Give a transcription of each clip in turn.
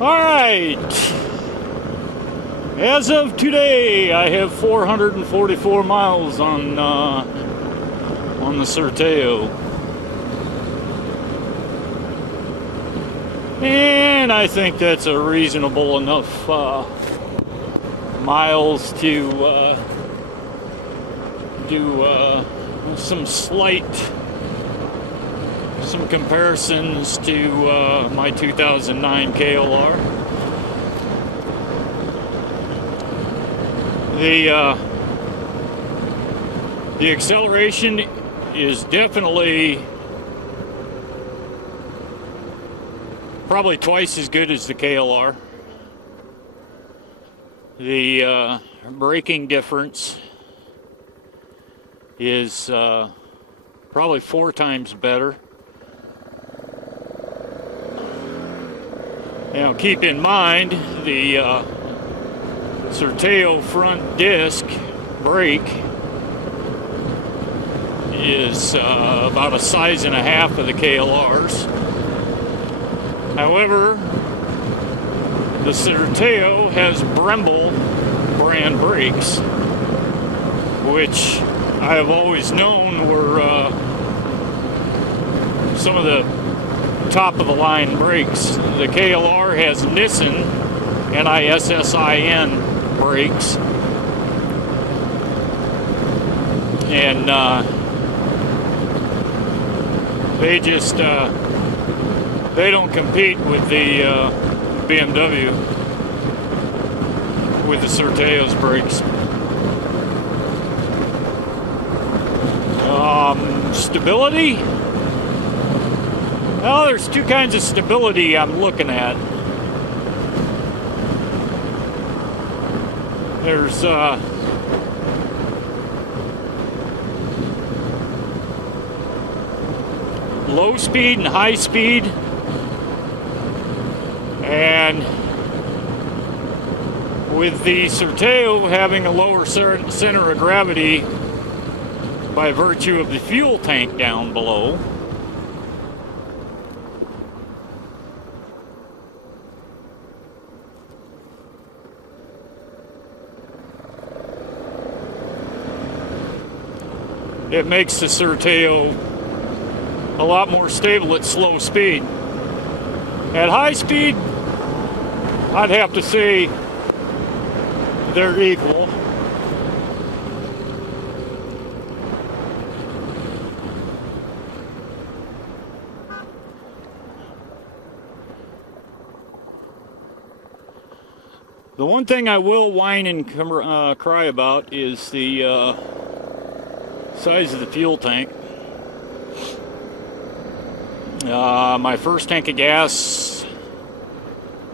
Alright, as of today, I have 444 miles on the Sertao. And I think that's a reasonable enough miles to do some comparisons to my 2009 KLR. The acceleration is definitely probably twice as good as the KLR. The braking difference is probably 4 times better. Now keep in mind the Sertao front disc brake is about a size and a half of the KLR's. However, the Sertao has Brembo brand brakes, which I have always known were some of the top of the line brakes. The KLR has Nissin NISSIN brakes, and they don't compete with the BMW with the Sertao's brakes. Stability? Well, there's 2 kinds of stability I'm looking at. There's low speed and high speed, and with the Sertao having a lower center of gravity by virtue of the fuel tank down below, it makes the Sertao a lot more stable at slow speed. At high speed, I'd have to say they're equal. The one thing I will whine and cry about is the size of the fuel tank. My first tank of gas,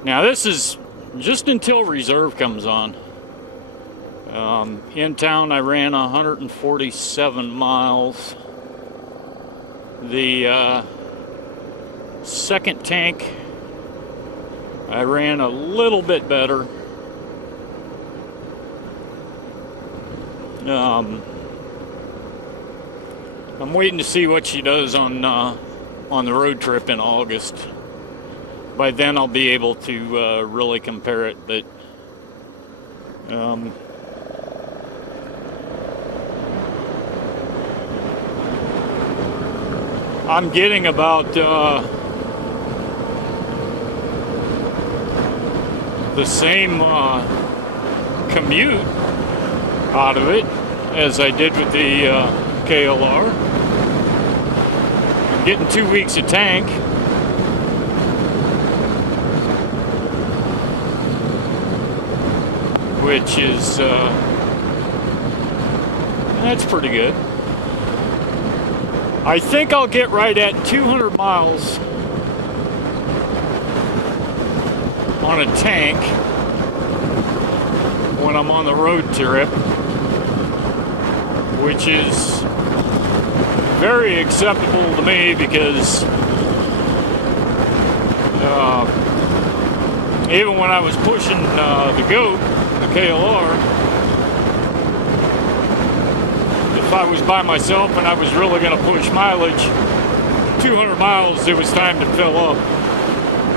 now this is just until reserve comes on. In town I ran 147 miles. The second tank I ran a little bit better. I'm waiting to see what she does on the road trip in August. By then I'll be able to really compare it, but I'm getting about the same commute out of it as I did with the KLR. I'm getting 2 weeks of tank. Which is, that's pretty good. I think I'll get right at 200 miles on a tank when I'm on the road trip, which is very acceptable to me because even when I was pushing the GOAT, the KLR, if I was by myself and I was really going to push mileage, 200 miles, it was time to fill up.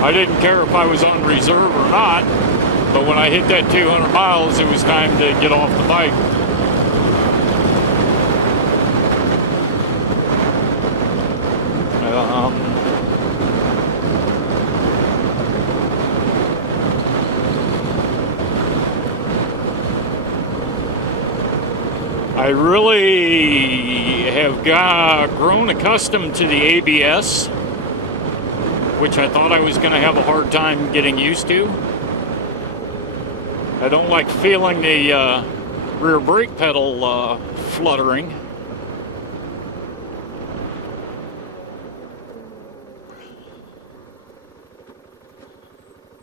I didn't care if I was on reserve or not, but when I hit that 200 miles, it was time to get off the bike. I really have grown accustomed to the ABS, which I thought I was going to have a hard time getting used to. I don't like feeling the rear brake pedal fluttering.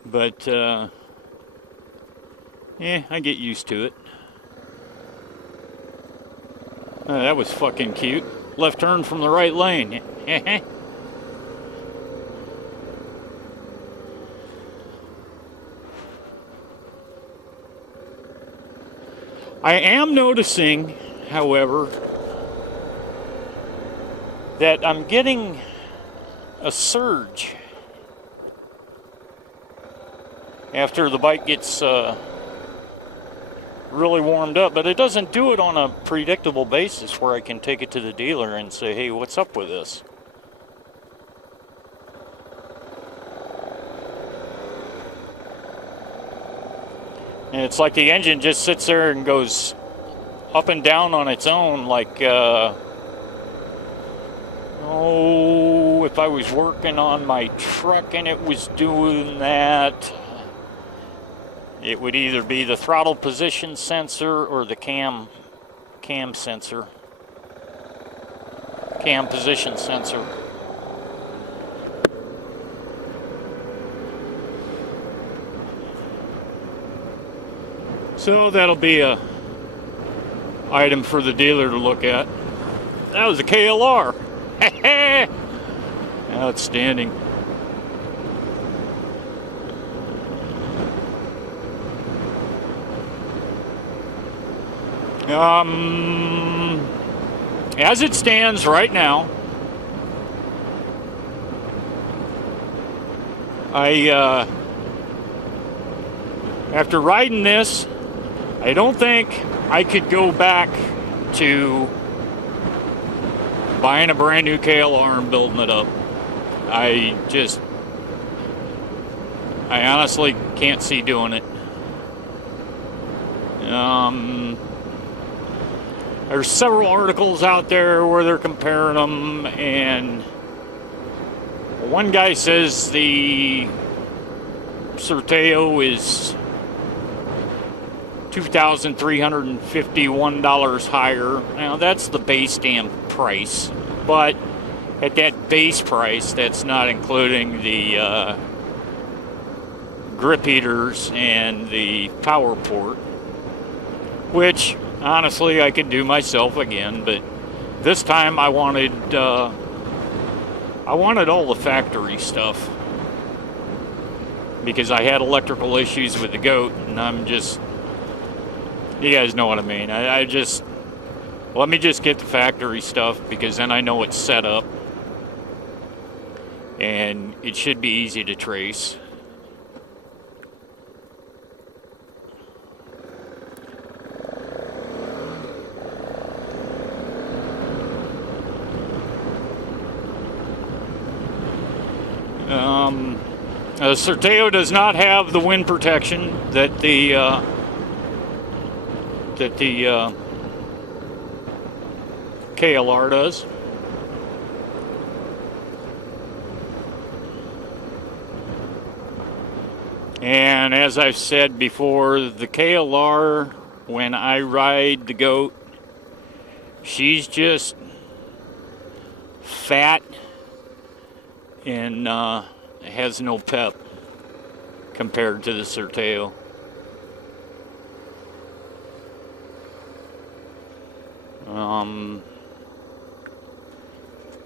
But, yeah, I get used to it. That was fucking cute. Left turn from the right lane. I am noticing, however, that I'm getting a surge after the bike gets really warmed up, but it doesn't do it on a predictable basis where I can take it to the dealer and say, hey, what's up with this? And it's like the engine just sits there and goes up and down on its own, like, oh, if I was working on my truck and it was doing that, it would either be the throttle position sensor or the cam sensor, cam position sensor. So that'll be a item for the dealer to look at. That was a KLR. Outstanding. As it stands right now, after riding this, I don't think I could go back to buying a brand new KLR and building it up. I honestly can't see doing it. There's several articles out there where they're comparing them, and one guy says the Sertao is $2,351 higher. Now that's the base damn price, but at that base price, that's not including the grip heaters and the power port, which honestly I could do myself again, but this time I wanted all the factory stuff because I had electrical issues with the goat, and I'm just, you guys know what I mean. I just, let me just get the factory stuff because then I know it's set up and it should be easy to trace. The Sertao does not have the wind protection that the KLR does. And as I've said before, the KLR, when I ride the goat, she's just fat and has no pep compared to the Sertao.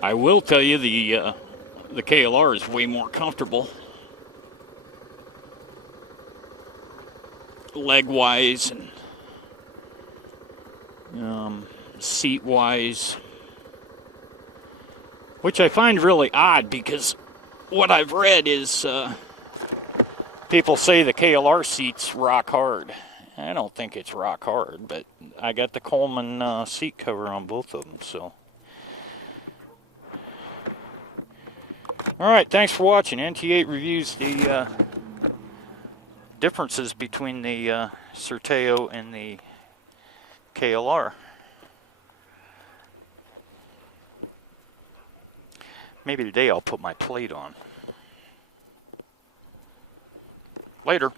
I will tell you the KLR is way more comfortable, leg-wise and seat-wise, which I find really odd because what I've read is People say the KLR seat's rock hard. I don't think it's rock hard, but I got the Coleman seat cover on both of them, so. Alright, thanks for watching. NT8 reviews the differences between the Sertao and the KLR. Maybe today I'll put my plate on. Later.